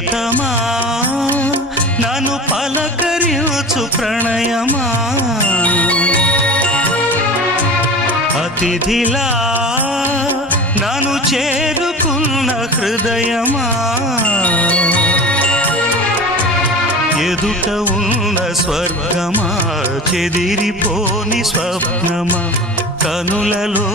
ప్రియతమా నన్ను పలకరించు ప్రణయమా అతిథిలా నన్ను చేరుకున్న హృదయమా ఎదుట ఉన్న స్వర్గమా చెదిరిపోని స్వప్నమా కనులలో